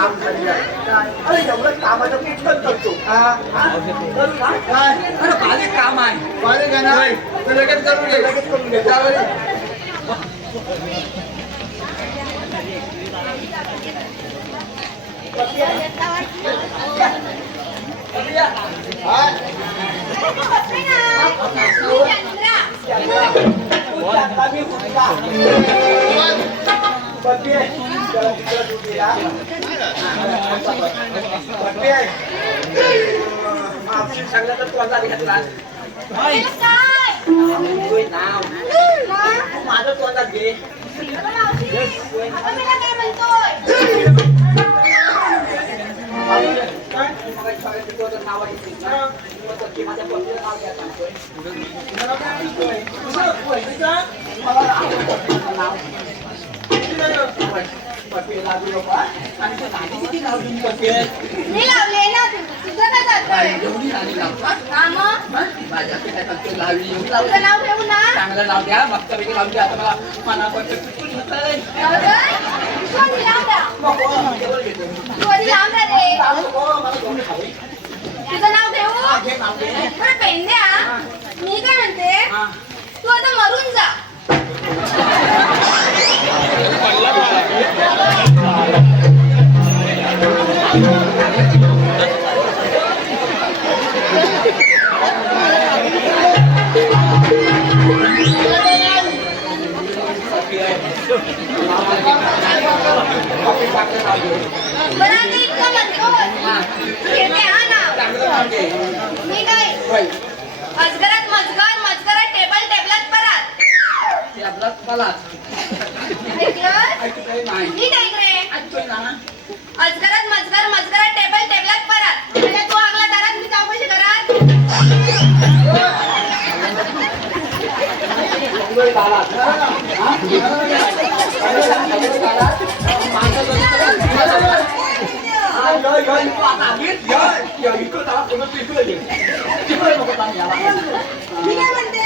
अरे एवढं कामाचं किचकट करतो अरे बारीक काम आहे बारीक आहे ना लगेच करून घे लगेच करून घे त्यावेळी सांगलं तर तोंडा घेतला माझं तोंडात घे मी लावले ना तुझं काय चालतंय तुझं नाव ठेवू ना चांगलं नाव द्या मस्तपैकी लावून द्या आता मला मनापासून कोणी लांब द्या कोणी लांब द्या रे तुझं नाव ठेवू पण पेंड्या मी काय म्हणते तू आता मरून जा टेबलात मला ऐकलं? ऐकतोय नाही नीट ऐक रे. ऐकतोय ना अजगरात मजगर मजगरात टेबल टेबलात परत. म्हणजे तू आगला दारात मी चौकशी करात. मी काय म्हणते?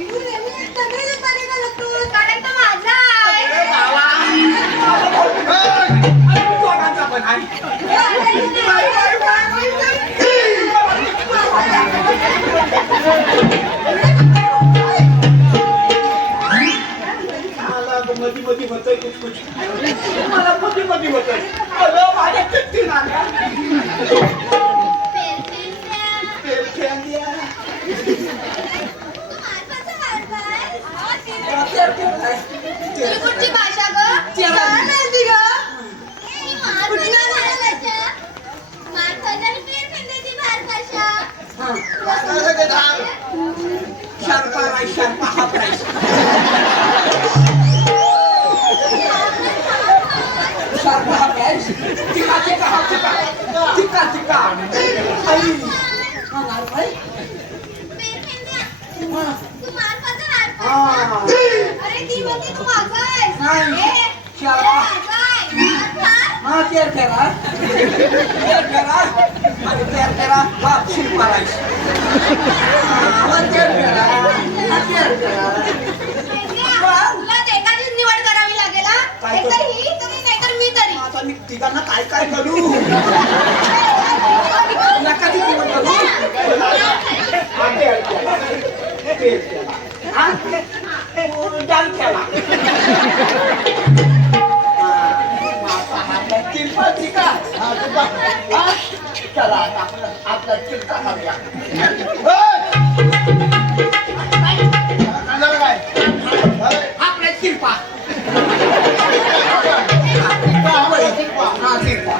तू नेहमी तगडीच पाणी का लागतोस? कारण तो माझा आहे. मधी होतंय कुछ मला मधी होतंय माझ्या किती नाल्या तुझी कुठची भाषा ग? काय म्हणती ग? शार्पा हा प्राईस शार्पा हा प्राईस चिका आई होणार भाई अरे ती म्हणते तू माझा आहेस. नाही. ए, शाळा. माझा आहे. हा तेर तेरा आणि तेर तेरा हा शिल्पा राईस हा तेर तेरा तुला एकाचीच निवड करावी लागेल हा. काय एकतर करू? ही तरी नाहीतर मी तरी. आता मी तिघांना काय काय करू नका तिथे करू डाल खेळा चिंपा चिका चला आपला चिंता करूया आपल्या चिंपा हा चिंपा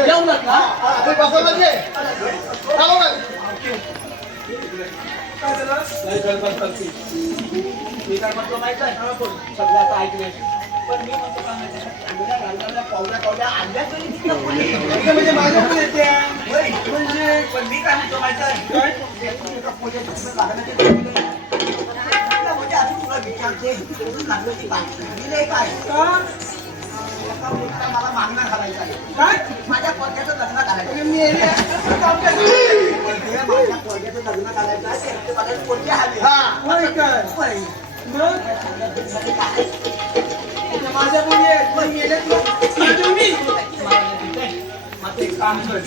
येऊ नका मी काय म्हणतो माहित आहे सगळ्यात ऐकले पण मी म्हणतो काय माहिती पावल्या आणल्या तरी म्हणजे माझ्या पण येते म्हणजे पण मी काय म्हणतो माहित आहे तुला विचारते लागलं ती काय काय मला मागणं घालायचं आहे काय माझ्या पोरग्याचं लग्न करायचं मी माझ्या पोरग्याचं लग्न करायचं आहे ते माझ्या पोरगे आले होय काय होय. मग माझ्या मुली आहेत पण गेले मग ते काम कर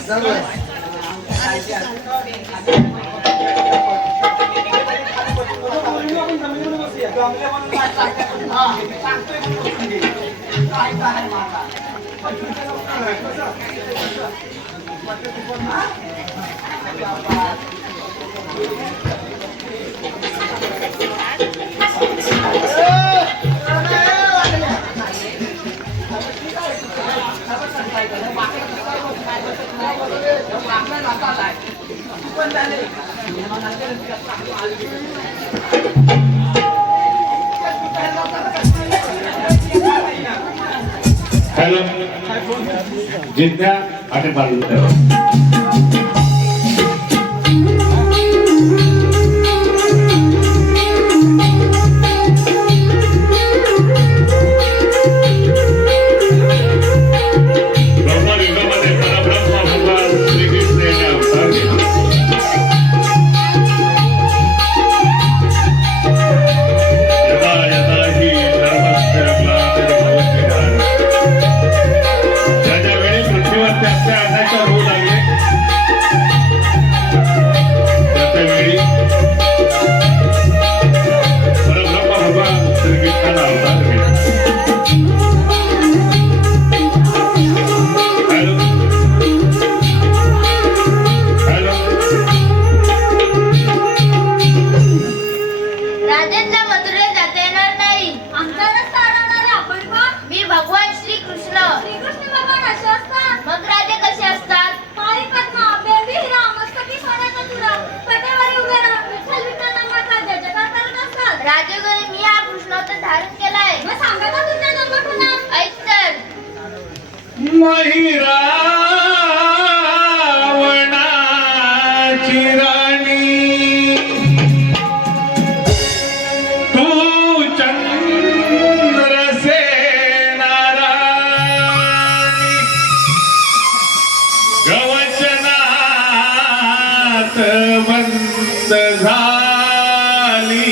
हॅलो जिंकण्या आणि बाजू ज्या वेळी पृथ्वीवर आपल्या अन्नाच्या रोग लागले राजगुरू मी हा कृष्णावतार धारण केलाय. मग सांगा ना तुमचा जन्म पुन्हा. ऐक तर. महिरावणाची राणी तू चंद्रसेना राणी गवचनात बंद झाली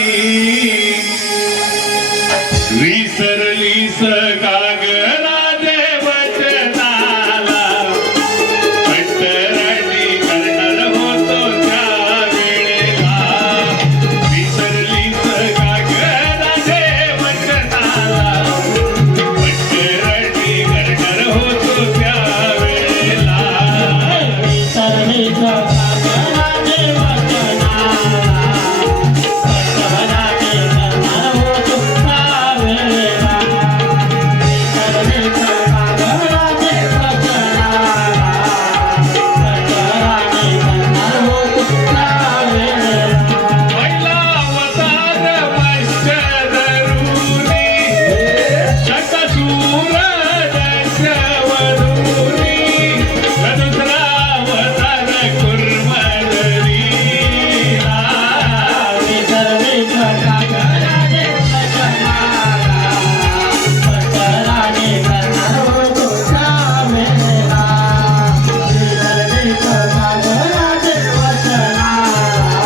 विसरलीस कागरा देवचनाला पट्टराणी करणार होतो त्या वेळेला विसरलीस कागरा देवचनाला पट्टराणी करणार होतो त्या वेळेला विसरलीस कागरा देवचनाला पट्टराणी करणार होतो त्या वेळेला विसरलीस कागरा देवचनाला पट्टराणी करणार होतो त्या वेळेला पहिला अवतार मत्स्यधरुनी शतशूर दशवरुनी दुसरा अवतार कुर्मधरीला विसरलीस कागरा देवचनाला पट्टराणी करणार होतो त्या वेळेला विसरलीस कागरा देवचनाला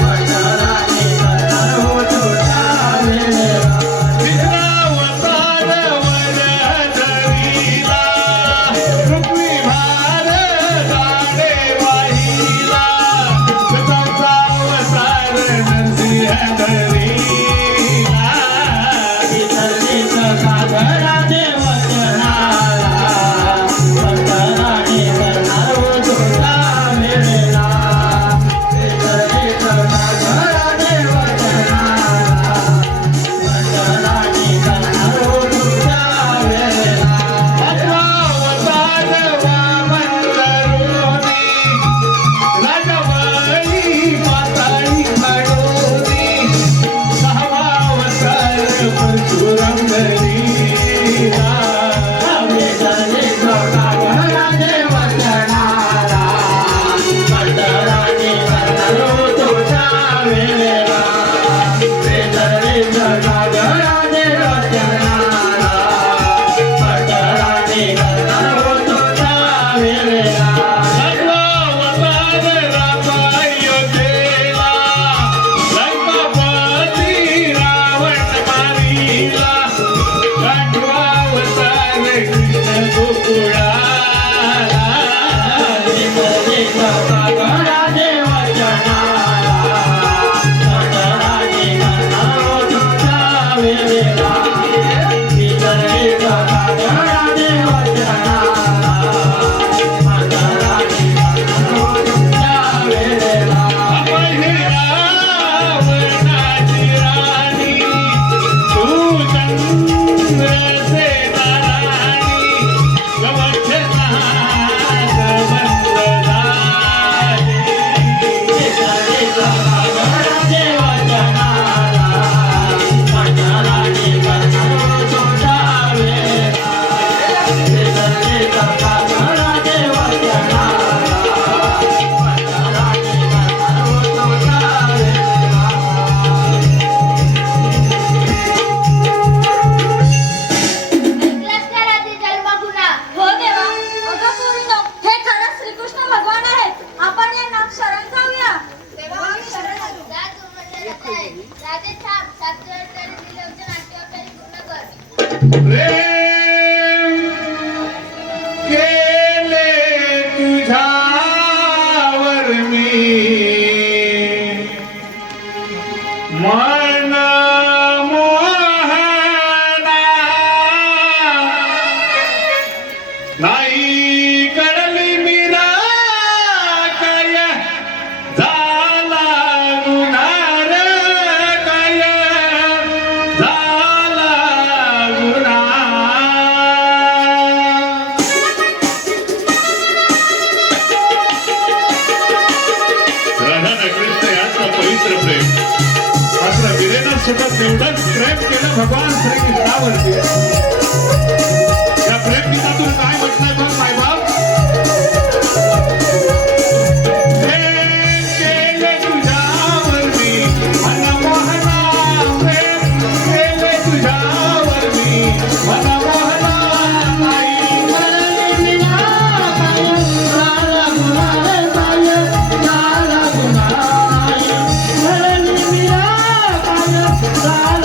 पट्टराणी करणार होतो त्या वेळेला तिसरा अवतार वरधरीला रुक्मी भार दाढे बाईला चौथा अवतार नरसिंहधरीला विसरलीस कागरा देवचनाला पट्टराणी करणार होतो त्या वेळेला विसरलीस कागरा देवचनाला पट्टराणी करणार होतो त्या वेळेला पाचवा अवतार वामनधरुनी राजवाडी पाताळी खडोनी सहावा अवतार परशुरामधरीला विसरलीस कागरा देवचनाला पट्टराणी करणार होतो त्या वेळेला विसरलीस कागरा देवचनाला पट्टराणी करणार होतो त्या वेळेला सातवा अवतार रामायोध्येला लंकापती रावण मारीला आठवा अवतार कृष्ण गोकुळाला विसरलीस कागरा देवचनाला पट्टराणी करणार होतो त्या वेळेला विसरलीस कागरा देवचनाला पट्टराणी करणार होतो त्या वेळेला महिरावणाची राणी तू चंद्रसेना राणी गवचनात बंद झाली विसरलीस कागरा देवचनाला पट्टराणी करणार होतो त्या वेळेला विसरलीस कागरा देवचनाला पट्टराणी करणार होतो त्या वेळेला ऐकलंस का राजे जन्म पुन्हा. हो देवा. अगं पोरीनो, हे खरंच श्रीकृष्ण भगवान आहेत. आपण यांना शरण जाऊया. तेव्हा मी शरण आलो. जा तू मंडळात आहे. राजे थांब. शास्त्राचार्य दिले होते नाट्योपचारे पूर्ण कर. प्रेम केले तुझ्यावर मी मन मोहना नाही कळली मीरा काय झाला गुन्हार काय झाला गुन्हा सुद्धा तेवढंच प्रेम केलं भगवान श्रीकृष्णावरती या प्रेम गीतातून काय म्हटलंय बघ साईबाब प्रेम केले तुझ्यावर मी मनमोहना प्रेम केले तुझ्यावर मी मनमोहना आई मरली विना काय लाला गुणाले काय लाला गुणाले मरली विना काय